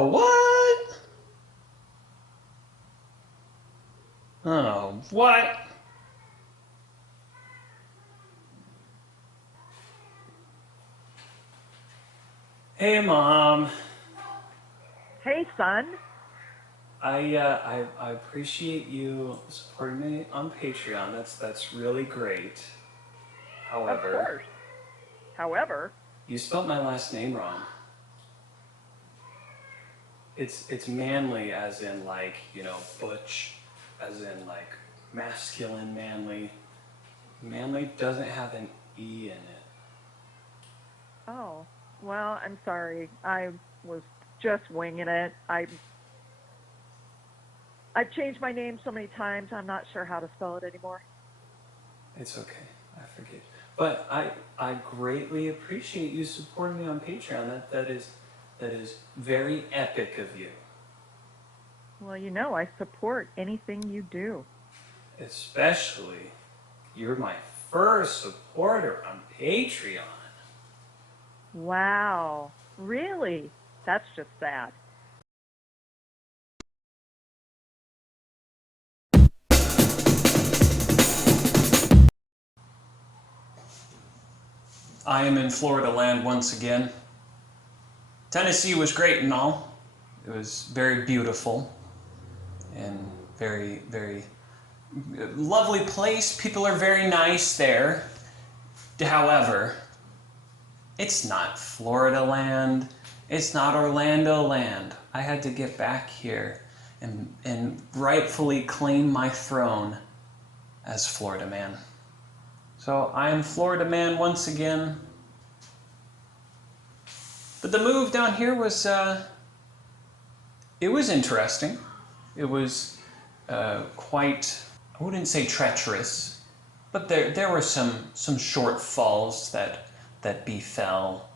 Oh, what? Oh, what? Hey, Mom. Hey, son. I appreciate you supporting me on Patreon. That's really great. Of However, course. However, you spelled my last name wrong. It's manly as in like, butch, as in like masculine manly. Manly doesn't have an E in it. oh, well, I'm sorry. I was just winging it. I've changed my name so many times, I'm not sure how to spell it anymore. It's okay. I forget. But I greatly appreciate you supporting me on Patreon. That is very epic of you. Well, I support anything you do. Especially, you're my first supporter on Patreon. Wow. Really? That's just sad. I am in Florida land once again. Tennessee was great and all. It was very beautiful and very, very lovely place. People are very nice there. However, it's not Florida land. It's not Orlando land. I had to get back here and rightfully claim my throne as Florida man. So I'm Florida man once again. But the move down here was, it was interesting. It was quite, I wouldn't say treacherous, but there were some shortfalls that befell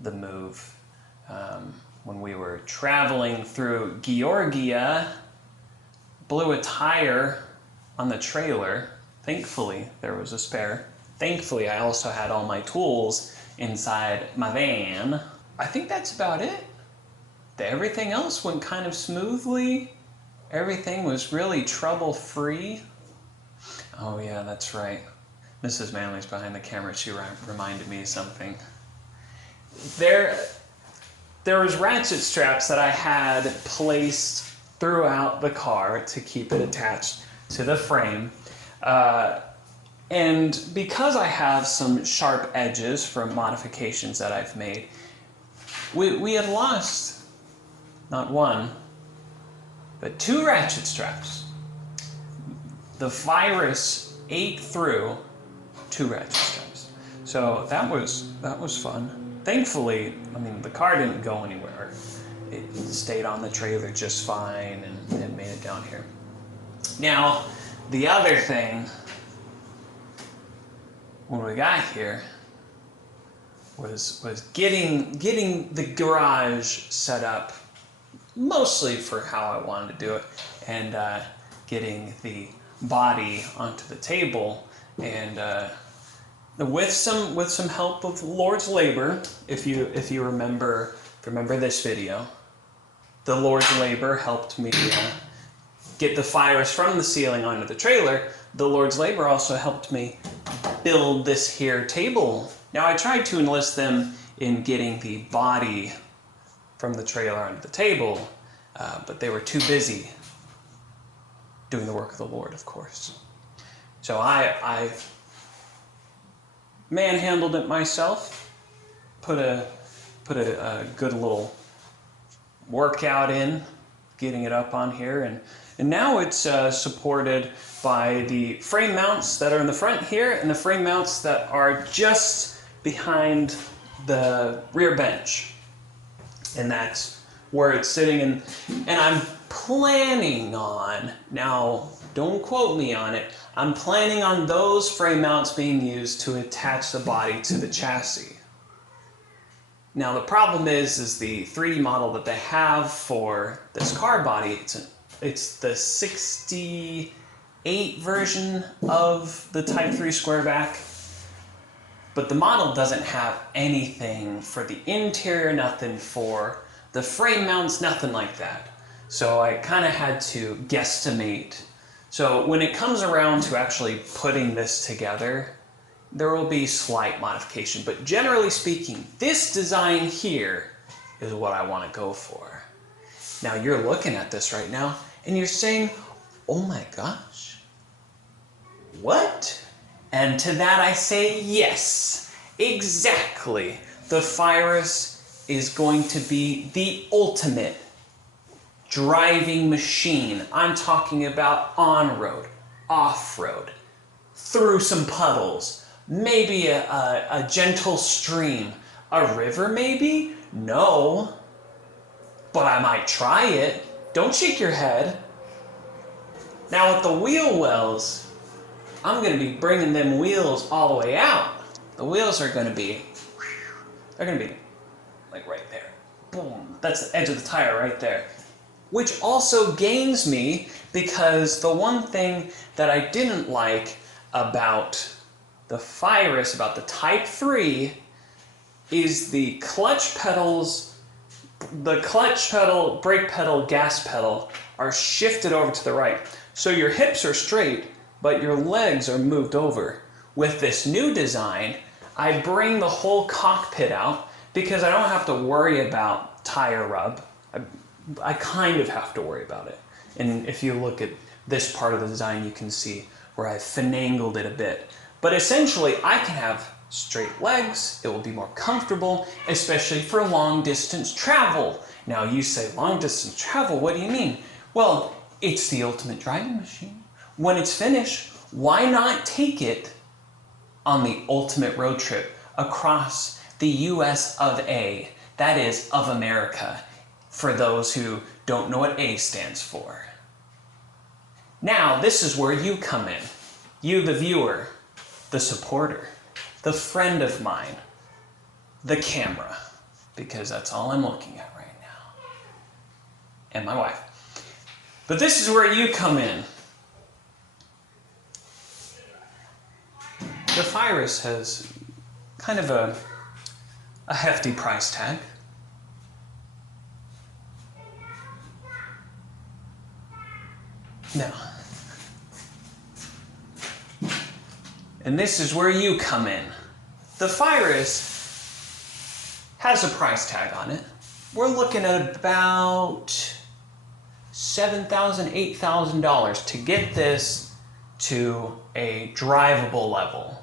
the move. When we were traveling through Georgia, blew a tire on the trailer. Thankfully, there was a spare. Thankfully, I also had all my tools inside my van. I think that's about it. Everything else went kind of smoothly. Everything was really trouble-free. Oh yeah, that's right. Mrs. Manley's behind the camera. She reminded me of something. There was ratchet straps that I had placed throughout the car to keep it attached to the frame. And because I have some sharp edges from modifications that I've made, we had lost not one, but two ratchet straps. The virus ate through two ratchet straps. So that was fun. Thankfully, I mean, the car didn't go anywhere. It stayed on the trailer just fine and made it down here. Now, the other thing, when we got here, was getting the garage set up, mostly for how I wanted to do it, and getting the body onto the table, and with some help of Lord's labor. If you remember this video, the Lord's labor helped me get the fibers from the ceiling onto the trailer. The Lord's labor also helped me build this here table. Now I tried to enlist them in getting the body from the trailer onto the table, but they were too busy doing the work of the Lord, of course. So I manhandled it myself, put a good little workout in getting it up on here, and now it's supported by the frame mounts that are in the front here and the frame mounts that are just behind the rear bench, and that's where it's sitting. And I'm planning on, now don't quote me on it, I'm planning on those frame mounts being used to attach the body to the chassis. Now the problem is the 3D model that they have for this car body, it's the 68 version of the Type 3 Squareback, but the model doesn't have anything for the interior, nothing for The frame mount's nothing like that. So I kind of had to guesstimate. So when it comes around to actually putting this together, there will be slight modification. But generally speaking, this design here is what I want to go for. Now you're looking at this right now and you're saying, oh my gosh, what? And to that I say yes, exactly. The Virus is going to be the ultimate driving machine. I'm talking about on-road, off-road, through some puddles, maybe a gentle stream, a river maybe? No, but I might try it. Don't shake your head. Now with the wheel wells, I'm going to be bringing them wheels all the way out. The wheels are going to be, they're going to be like right there. Boom. That's the edge of the tire right there. Which also gains me because the one thing that I didn't like about the Virus, about the Type 3, is the clutch pedals, the clutch pedal, brake pedal, gas pedal are shifted over to the right. So your hips are straight, but your legs are moved over. With this new design, I bring the whole cockpit out because I don't have to worry about tire rub. I kind of have to worry about it. And if you look at this part of the design, you can see where I finagled it a bit. But essentially, I can have straight legs. It will be more comfortable, especially for long distance travel. Now you say long distance travel, what do you mean? Well, it's the ultimate driving machine. When it's finished, why not take it on the ultimate road trip across the US of A, that is, of America, for those who don't know what A stands for. Now, this is where you come in. You, the viewer, the supporter, the friend of mine, the camera, because that's all I'm looking at right now, and my wife. But this is where you come in. The Virus has kind of a hefty price tag. Now, and this is where you come in. The Virus has a price tag on it. We're looking at about $7,000, $8,000 to get this to a drivable level.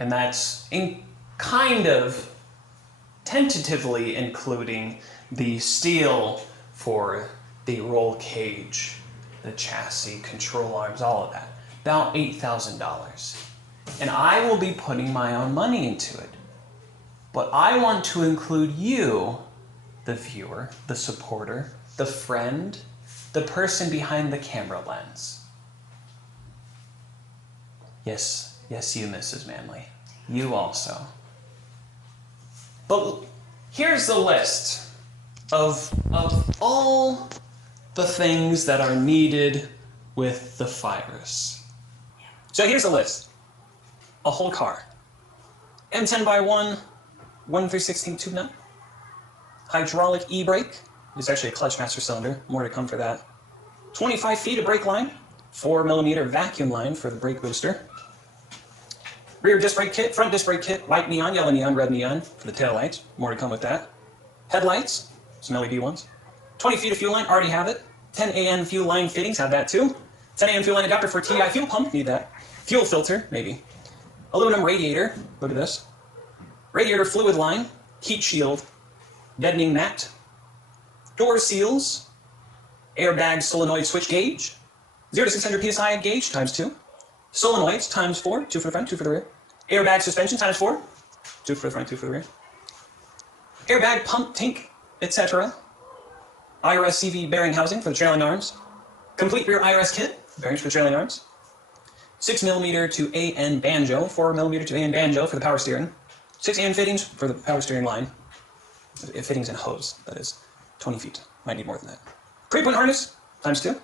And that's kind of tentatively including the steel for the roll cage, the chassis, control arms, all of that. About $8,000. And I will be putting my own money into it. But I want to include you, the viewer, the supporter, the friend, the person behind the camera lens. Yes, yes, you, Mrs. Manley. You also. But here's the list of all the things that are needed with the Virus. So here's the list. A whole car. M10x1, 1/3/16 tube nut. Hydraulic e-brake. It's actually a clutch master cylinder. More to come for that. 25 feet of brake line. 4mm vacuum line for the brake booster. Rear disc brake kit, front disc brake kit, white neon, yellow neon, red neon for the tail lights. More to come with that. Headlights, some LED ones. 20 feet of fuel line, already have it. 10 AN fuel line fittings, have that too. 10 AN fuel line adapter for TI fuel pump, need that. Fuel filter, maybe. Aluminum radiator, look at this. Radiator fluid line, heat shield, deadening mat. Door seals, airbag solenoid switch gauge. 0 to 600 PSI gauge, times 2. Solenoids, times 4, 2 for the front, 2 for the rear. Airbag suspension, times 4, 2 for the front, 2 for the rear. Airbag pump tank, etc. IRS CV bearing housing for the trailing arms. Complete rear IRS kit, bearings for the trailing arms. 6mm to AN banjo, 4mm to AN banjo for the power steering. 6 AN fittings for the power steering line. Fittings and hose, that is 20 feet. Might need more than that. Pre-point harness, times 2.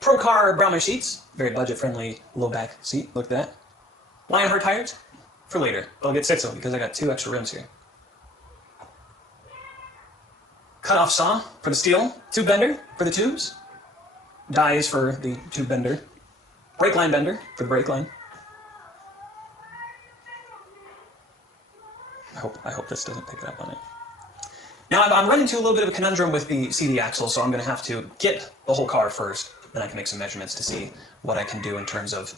Procar Browner sheets, very budget-friendly low back seat, look at that. Lionheart tires, for later. I'll get Sitzel because I got 2 extra rims here. cut-off saw for the steel, tube bender for the tubes, dies for the tube bender, brake line bender for the brake line. I hope this doesn't pick it up on it. Now I'm running into a little bit of a conundrum with the CD axle, so I'm going to have to get the whole car first, then I can make some measurements to see what I can do in terms of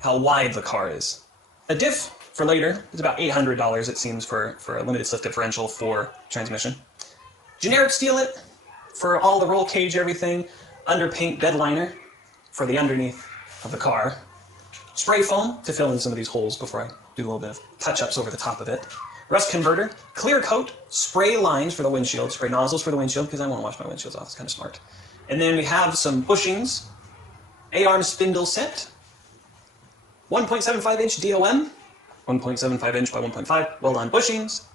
how wide the car is. A diff for later is about $800, it seems, for a limited slip differential for transmission. Generic steelet for all the roll cage, everything. Underpaint bed liner for the underneath of the car. Spray foam to fill in some of these holes before I do a little bit of touch-ups over the top of it. Rust converter, clear coat, spray lines for the windshield, spray nozzles for the windshield, because I want to wash my windshields off, it's kind of smart. And then we have some bushings, A-arm spindle set, 1.75 inch DOM, 1.75 inch by 1.5 well-on bushings,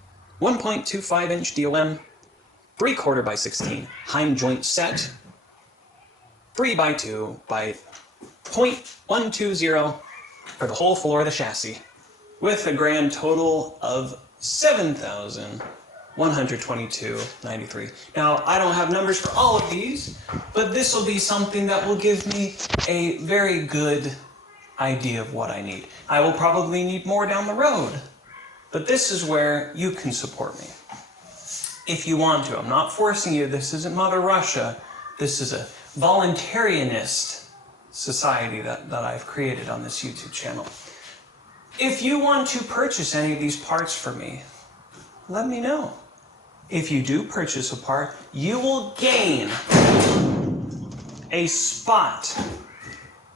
1.25 inch DOM, 3/4 by 16 Heim joint set, 3 by 2 by 0.120 for the whole floor of the chassis, with a grand total of $7,122.93. Now, I don't have numbers for all of these, but this will be something that will give me a very good idea of what I need. I will probably need more down the road, but this is where you can support me. If you want to. I'm not forcing you. This isn't Mother Russia. This is a voluntarianist society that I've created on this YouTube channel. If you want to purchase any of these parts for me, let me know. If you do purchase a part, you will gain a spot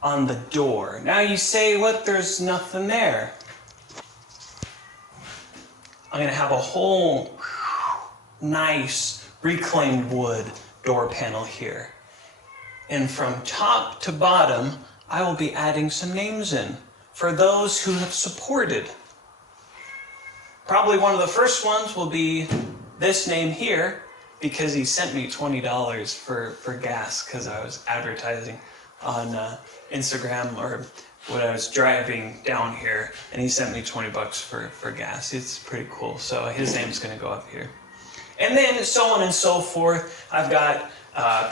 on the door. Now you say, what, there's nothing there. I'm going to have a whole nice reclaimed wood door panel here. And from top to bottom, I will be adding some names in for those who have supported. Probably one of the first ones will be this name here, because he sent me $20 for gas because I was advertising on Instagram or when I was driving down here, and he sent me 20 bucks for gas. It's pretty cool. So his name's going to go up here. And then so on and so forth. I've got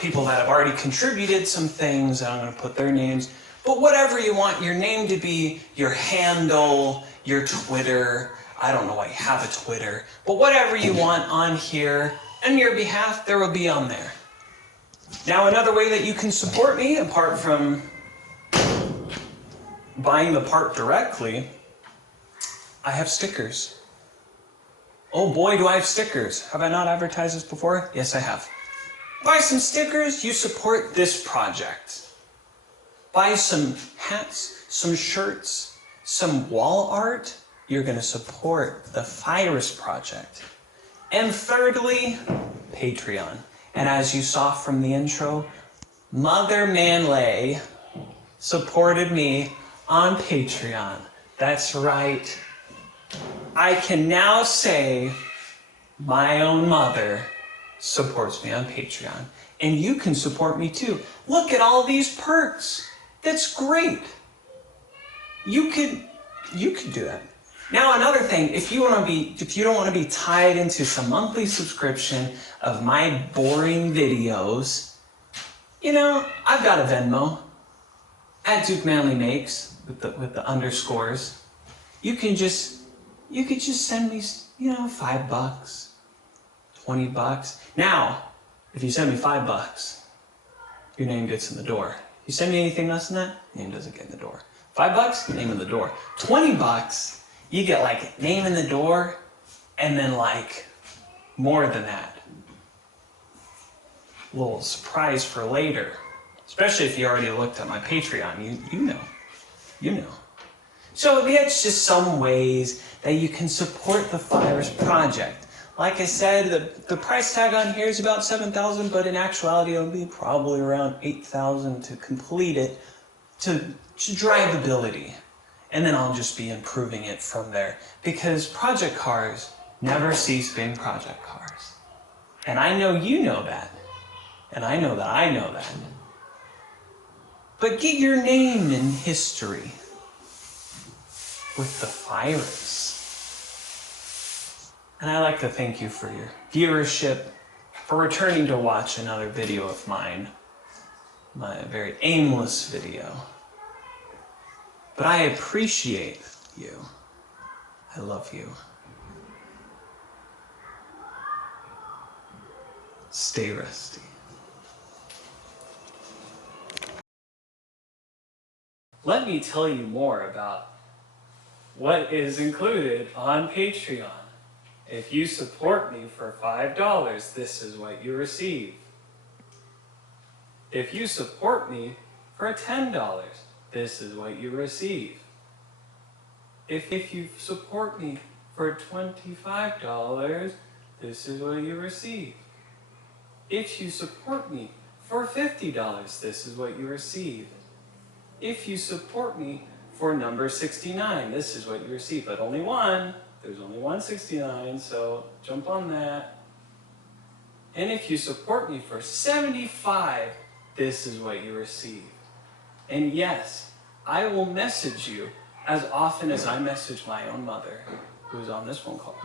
people that have already contributed some things, and I'm going to put their names. But whatever you want your name to be, your handle, your Twitter, I don't know why you have a Twitter, but whatever you want on here, on your behalf, there will be on there. Now, another way that you can support me, apart from buying the part directly, I have stickers. Oh boy, do I have stickers. Have I not advertised this before? Yes, I have. Buy some stickers, you support this project. Buy some hats, some shirts, some wall art, you're going to support the Virus Project. And thirdly, Patreon. And as you saw from the intro, Mother Manlay supported me on Patreon. That's right. I can now say my own mother supports me on Patreon. And you can support me too. Look at all these perks. That's great. You could do that. Now another thing, if you don't want to be tied into some monthly subscription of my boring videos, you know, I've got a Venmo at Duke Manley Makes with the underscores. You could just send me, you know, $5, $20. Now, if you send me $5, your name gets in the door. You send me anything less than that, name doesn't get in the door. $5, name in the door. $20, you get like name in the door, and then like more than that. A little surprise for later. Especially if you already looked at my Patreon, you know. So that's just some ways that you can support the Virus Project. Like I said, the price tag on here is about $7,000, but in actuality it'll be probably around $8,000 to complete it, to drivability. And then I'll just be improving it from there. Because project cars never cease being project cars. And I know you know that. And I know that I know that. But get your name in history with the Virus. And I'd like to thank you for your viewership, for returning to watch another video of mine. My very aimless video. But I appreciate you. I love you. Stay rusty. Let me tell you more about what is included on Patreon. If you support me for $5, this is what you receive. If you support me for $10, this is what you receive. If you support me for $25, this is what you receive. If you support me for $50, this is what you receive. If you support me for number 69, this is what you receive. But only one. There's only one 69, so jump on that. And if you support me for 75, this is what you receive. And yes, I will message you as often as I message my own mother, who's on this phone call.